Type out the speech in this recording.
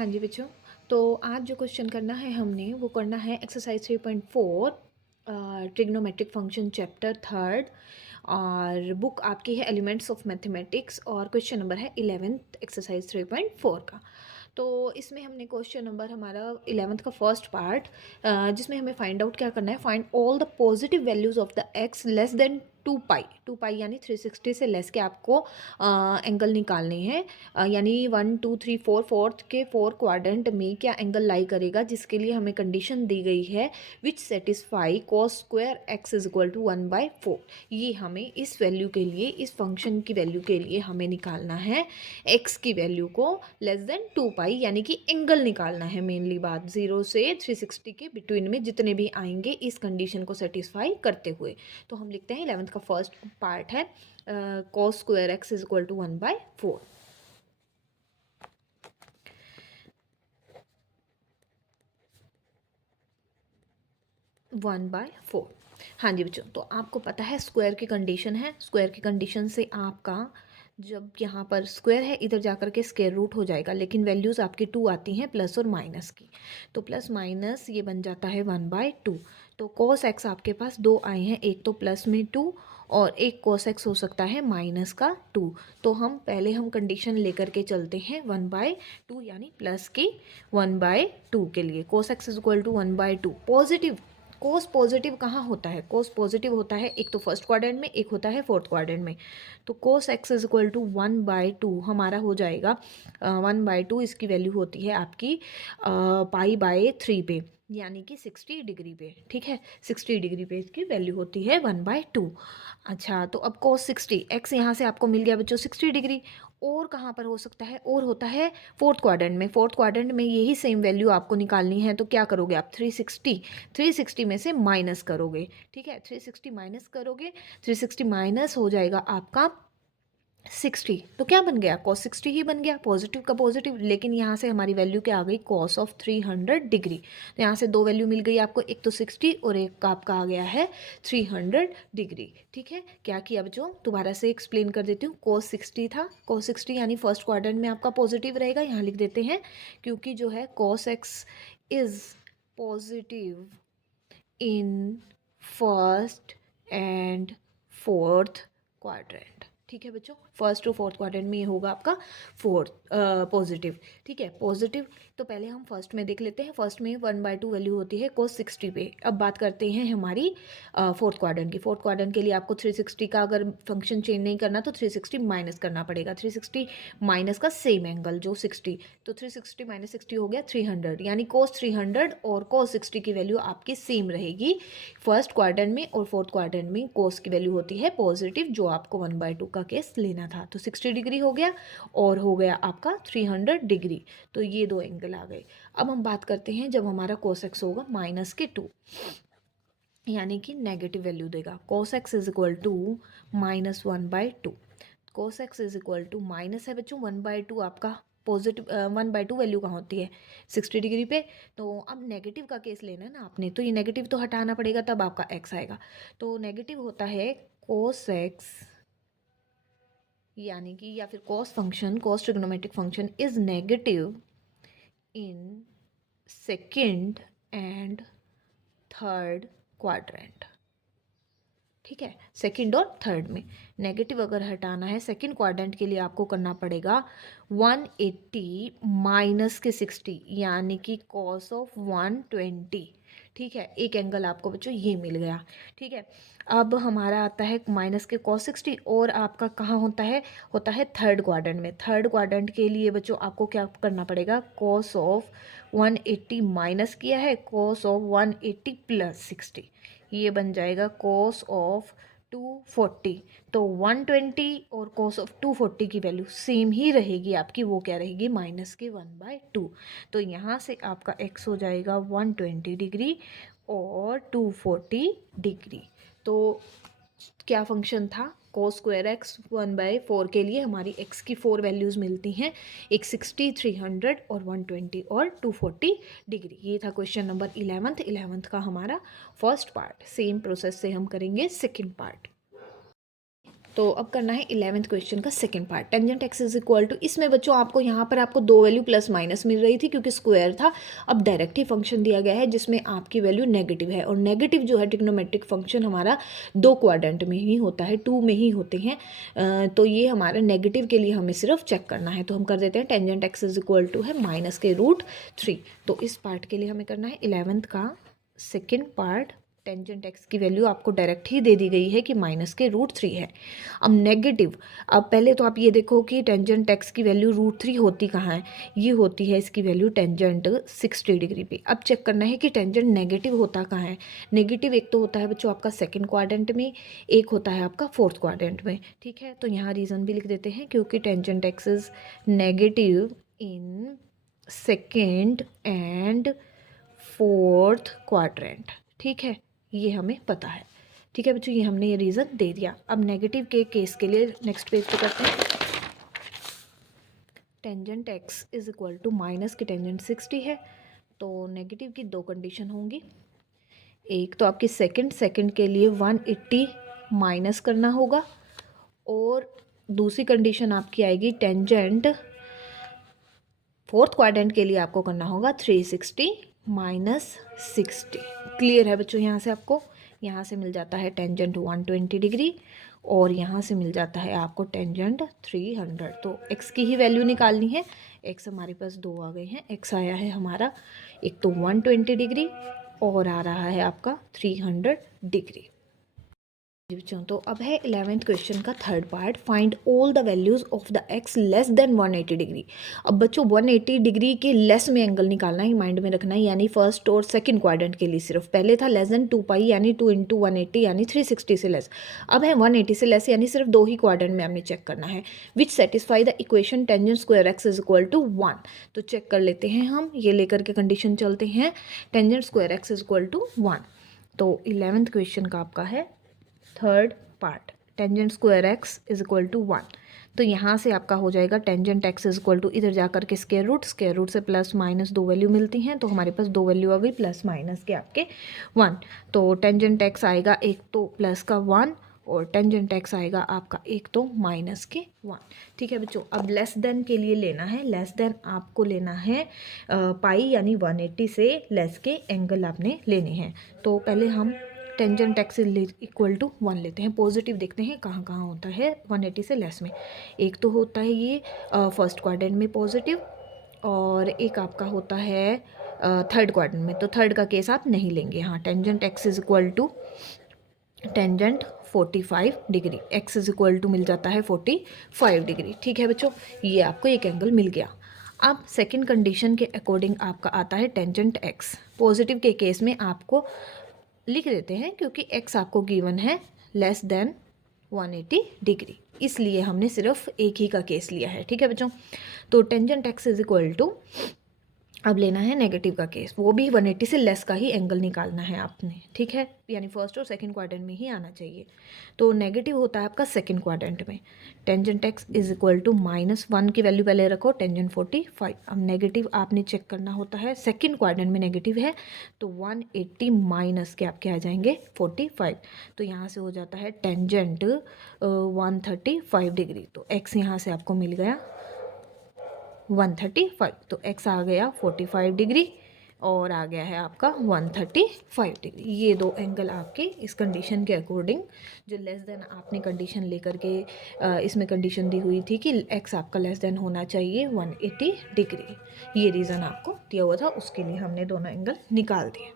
हाँ जी बच्चों, तो आज जो क्वेश्चन करना है हमने वो करना है exercise 3.4 trigonometric function chapter third. और बुक आपकी है एलिमेंट्स ऑफ मैथमेटिक्स और क्वेश्चन नंबर है 11th एक्सरसाइज 3.4 का। तो इसमें हमने क्वेश्चन नंबर हमारा 11th का फर्स्ट पार्ट, जिसमें हमें फाइंड आउट क्या करना है, find all the positive values of the x less than 2 पाई यानी 360 से लेस के आपको एंगल निकालने हैं। यानी 1 2 3 4 फोर्थ के 4 क्वाड्रेंट में क्या एंगल लाई करेगा, जिसके लिए हमें कंडीशन दी गई है which satisfy cos square x is equal to 1/4। ये हमें इस वैल्यू के लिए, इस फंक्शन की वैल्यू के लिए हमें निकालना है एक्स की वैल्यू को लेस देन 2 पाई, यानी कि एंगल निकालना है। मेनली बात 0 से 360 के बिटवीन में जितने भी आएंगे इस कंडीशन को सेटिस्फाई करते हुए। तो हम लिखते हैं 11th का फर्स्ट पार्ट है cos square x is equal to 1/4। 1/4। हाँ जी बच्चों, तो आपको पता है स्क्वायर की कंडीशन है। स्क्वायर की कंडीशन से आपका जब यहाँ पर स्क्वायर है इधर जाकर के स्क्वायर रूट हो जाएगा, लेकिन वैल्यूज़ आपकी 2 आती हैं प्लस और माइनस की। तो प्लस माइनस ये बन जाता है 1/2। तो cos x आपके पास दो आए हैं, एक तो प्लस में 2 और एक cos x हो सकता है माइनस का 2। तो हम कंडीशन लेकर के चलते हैं 1/2 यानी प्लस की 1/2 के लिए। cos x is equal to 1/2 positive. Cos positive कहाँ होता है? कोस पॉजिटिव होता है एक तो फर्स्ट क्वाड्रेंट में, एक होता है फोर्थ क्वाड्रेंट में। तो cos x is equal to 1/2 हमारा हो जाएगा 1/2। इसकी वैल्यू होती है आपकी पाई/3 पे, यानी कि 60 डिग्री पे। ठीक है, 60 डिग्री पे इसकी वैल्यू होती है 1/2। अच्छा, तो अब cos 60 एक्स यहाँ से आपको मिल गया बच्चों 60 डिग्री। और कहाँ पर हो सकता है? और होता है फोर्थ क्वाड्रेंट में। फोर्थ क्वाड्रेंट में यही सेम वैल्यू आपको निकालनी है, तो क्या करोगे आप? 360 में से माइनस करोगे। ठीक है, 360 माइनस करोगे, 360 माइनस हो जाएगा आपका 60। तो क्या बन गया? cos 60 ही बन गया, पॉजिटिव का पॉजिटिव। लेकिन यहाँ से हमारी वैल्यू क्या आ गई? cos of 300 degree. तो यहाँ से दो वैल्यू मिल गई आपको, एक तो 60 और एक का आपका आ गया है 300 डिग्री। ठीक है, क्या किया बच्चों? दोबारा से एक्सप्लेन कर देती हूँ। cos 60 था, cos 60 यानी फर्स्ट क्वाड्रेंट में आपका पॉजिटिव रहेगा, यहाँ लिख देते हैं, क्योंकि जो है cos x is positive in first and fourth quadrant. ठीक है बच्चों, फर्स्ट और फोर्थ क्वाड्रेंट में ये होगा आपका फोर्थ पॉजिटिव। ठीक है, पॉजिटिव। तो पहले हम फर्स्ट में देख लेते हैं। फर्स्ट में 1/2 वैल्यू होती है cos 60 पे। अब बात करते हैं हमारी फोर्थ क्वाड्रेंट की। फोर्थ क्वाड्रेंट के लिए आपको 360 का अगर फंक्शन चेंज नहीं करना तो 360 माइनस करना पड़ेगा। 360 माइनस का सेम एंगल जो 60, तो 360 माइनस 60 हो गया 300, यानी cos 300 और cos 60 की वैल्यू आपकी सेम रहेगी फर्स्ट क्वाड्रेंट में और फोर्थ क्वाड्रेंट में। cos की वैल्यू होती है पॉजिटिव, जो आपको 1/2 का केस लेना था। तो 60 डिग्री हो गया और हो गया आपका 300 डिग्री। तो ये दो एंगल आ गए। अब हम बात करते हैं जब हमारा cos x होगा माइनस के 2, यानी कि नेगेटिव वैल्यू देगा। cos x is equal to -1/2। cos x is equal to minus है बच्चों 1/2, आपका पॉजिटिव 1/2 वैल्यू कहाँ होती है? 60 डिग्री पे। तो अब नेगेटिव का केस लेना है ना आपने, तो ये नेगेटिव तो हटाना पड़ेगा, तब आपका x आएगा। तो नेगेटिव होता है cos x, यानी कि या फिर cos function, cos trigonometric function is negative in second and third quadrant. ठीक है, सेकंड और थर्ड में। नेगेटिव अगर हटाना है सेकंड क्वाड्रेंट के लिए आपको करना पड़ेगा 180 माइनस के 60, यानी कि cos ऑफ 120। ठीक है, एक एंगल आपको बच्चों ये मिल गया। ठीक है, अब हमारा आता है माइनस के cos 60 और आपका कहाँ होता है थर्ड क्वाड्रेंट में। थर्ड क्वाड्रेंट के लिए बच्चों आपको क्या करना पड़ेगा? cos ऑफ 180 माइनस किया है cos ऑफ 180 प्लस 60, ये बन जाएगा cos ऑफ 240। तो 120 और cos ऑफ 240 की वैल्यू सेम ही रहेगी आपकी, वो क्या रहेगी? माइनस के 1/2। तो यहाँ से आपका x हो जाएगा 120 डिग्री और 240 डिग्री। तो क्या फंक्शन था? cos स्क्वायर एक्स 1/4 के लिए हमारी x की 4 वैल्यूज़ मिलती हैं, एक 60, 300 और 120 और 240 डिग्री। ये था क्वेश्चन नंबर 11th का हमारा फर्स्ट पार्ट। सेम प्रोसेस से हम करेंगे सेकंड पार्ट। तो अब करना है 11th क्वेश्चन का second part. Tangent x is equal to, इसमें बच्चों आपको यहाँ पर आपको दो वैल्यू प्लस माइनस मिल रही थी क्योंकि स्क्वायर था। अब डायरेक्ट ही फंक्शन दिया गया है जिसमें आपकी वैल्यू नेगेटिव है, और नेगेटिव जो है ट्रिग्नोमेट्रिक फंक्शन हमारा दो क्वाड्रेंट में ही होता है, टू में ही होते हैं। तो ये हमारा नेगेटिव के लिए हमें सिर्फ चेक करना है, तो हम कर देते हैं tangent x is equal to है -√3। तो इस पार्ट के लिए हमें करना है 11th का सेकेंड पार्ट। टेंजेंट एक्स की वैल्यू आपको डायरेक्ट ही दे दी गई है कि -√3 है। अब नेगेटिव, अब पहले तो आप ये देखो कि टेंजेंट एक्स की वैल्यू √3 होती कहाँ है, ये होती है इसकी वैल्यू टेंजेंट 60 डिग्री पे। अब चेक करना है कि टेंजेंट नेगेटिव होता कहाँ है। नेगेटिव एक तो होता है बच्चों आपका सेकंड क्वाड्रेंट में, एक होता है आपका फोर्थ क्वाड्रेंट में, ठीक है। तो यहाँ रीज़न भी लिख देते हैं, क्योंकि tangent x is negative in second and fourth quadrant, ठीक है, ये हमें पता है, ठीक है बच्चों, ये हमने ये रीज़न दे दिया। अब नेगेटिव के केस के लिए नेक्स्ट पेज पे करते हैं। Tangent x is equal to minus की टेंजेंट 60 है, तो नेगेटिव की दो कंडीशन होंगी। एक तो आपकी सेकंड के लिए 180 माइनस करना होगा, और दूसरी कंडीशन आपकी आएगी टेंजेंट फोर्थ क्वाड्रेंट के लिए आपको करना होगा 360 -60। क्लियर है बच्चों, यहाँ से आपको यहाँ से मिल जाता है टेंजेंट 120 डिग्री, और यहाँ से मिल जाता है आपको टेंजेंट 300। तो x की ही वैल्यू निकालनी है। x हमारे पास दो आ गए हैं, x आया है हमारा एक तो 120 डिग्री और आ रहा है आपका 300 डिग्री। बच्चों तो अब है 11th क्वेश्चन का third part. Find all the values of the x less than 180 degree. अब बच्चों 180 डिग्री के लेस में एंगल निकालना है, माइंड में रखना है, यानी फर्स्ट और सेकंड क्वाड्रेंट के लिए सिर्फ। पहले था लेस देन 2 पाई यानी 2 × 180 यानी 360 से लेस। अब है 180 से लेस यानी सिर्फ दो ही क्वाड्रेंट में हमने चेक करना है। Which satisfy the equation tangent square x is equal to 1। तो चेक कर लेते हैं हम, ये लेकर के कंडीशन चलते हैं। Tangent square x is equal to 1। तो 11th क्वेश्चन का आपका है third part. Tangent square x is equal to 1। तो यहाँ से आपका हो जाएगा tangent x is equal to, इधर जा करके स्क्वायर रूट से प्लस माइनस दो वैल्यू मिलती हैं, तो हमारे पास दो वैल्यू आ गई प्लस माइनस के आपके 1। तो टेंजेंट एक्स आएगा एक तो प्लस का 1, और टेंजेंट एक्स आएगा आपका एक तो माइनस के 1। ठीक है बच्चों, अब लेस देन के लिए लेना है, लेस देन आपको लेना है पाई यानी 180 से लेस के एंगल आपने लेने हैं। तो पहले हम टेंजेंट एक्स इक्वल टू 1 लेते हैं। पॉजिटिव देखते हैं कहाँ कहाँ होता है 180 से लेस में। एक तो होता है ये फर्स्ट क्वाड्रेंट में पॉजिटिव, और एक आपका होता है थर्ड क्वाड्रेंट में। तो थर्ड का केस आप नहीं लेंगे। हाँ, tangent x is equal to tangent 45 degree, x is equal to मिल जाता है 45 डिग्री। ठीक है बच्चों, ये आपको एक एंगल मिल गया। अब सेकंड कंडीशन के अकॉर्डिंग आपका आता है टेंजेंट एक्स। पॉजिटिव के केस में आपको लिख देते हैं, क्योंकि x आपको गिवन है लेस देन 180 डिग्री, इसलिए हमने सिर्फ एक ही का केस लिया है। ठीक है बच्चों, तो tangent x is equal to, अब लेना है नेगेटिव का केस, वो भी 180 से लेस का ही एंगल निकालना है आपने। ठीक है, यानी फर्स्ट और सेकंड क्वाड्रेंट में ही आना चाहिए। तो नेगेटिव होता है आपका सेकंड क्वाड्रेंट में। Tangent x is equal to -1 की वैल्यू पहले रखो, टेंजेंट 45। अब नेगेटिव आपने चेक करना होता है, सेकंड क्वाड्रेंट में नेगेटिव है, तो 180 माइनस के आपके आ जाएंगे 45। तो यहाँ से हो जाता है टेंजेंट 135 डिग्री। तो एक्स यहाँ से आपको मिल गया 135, तो x आ गया 45 डिग्री और आ गया है आपका 135 डिग्री। ये दो एंगल आपके इस कंडीशन के अकॉर्डिंग, जो लेस देन आपने कंडीशन लेकर के इसमें कंडीशन दी हुई थी कि x आपका लेस देन होना चाहिए 180 डिग्री, ये रीज़न आपको दिया हुआ था, उसके लिए हमने दोनों एंगल निकाल दिए।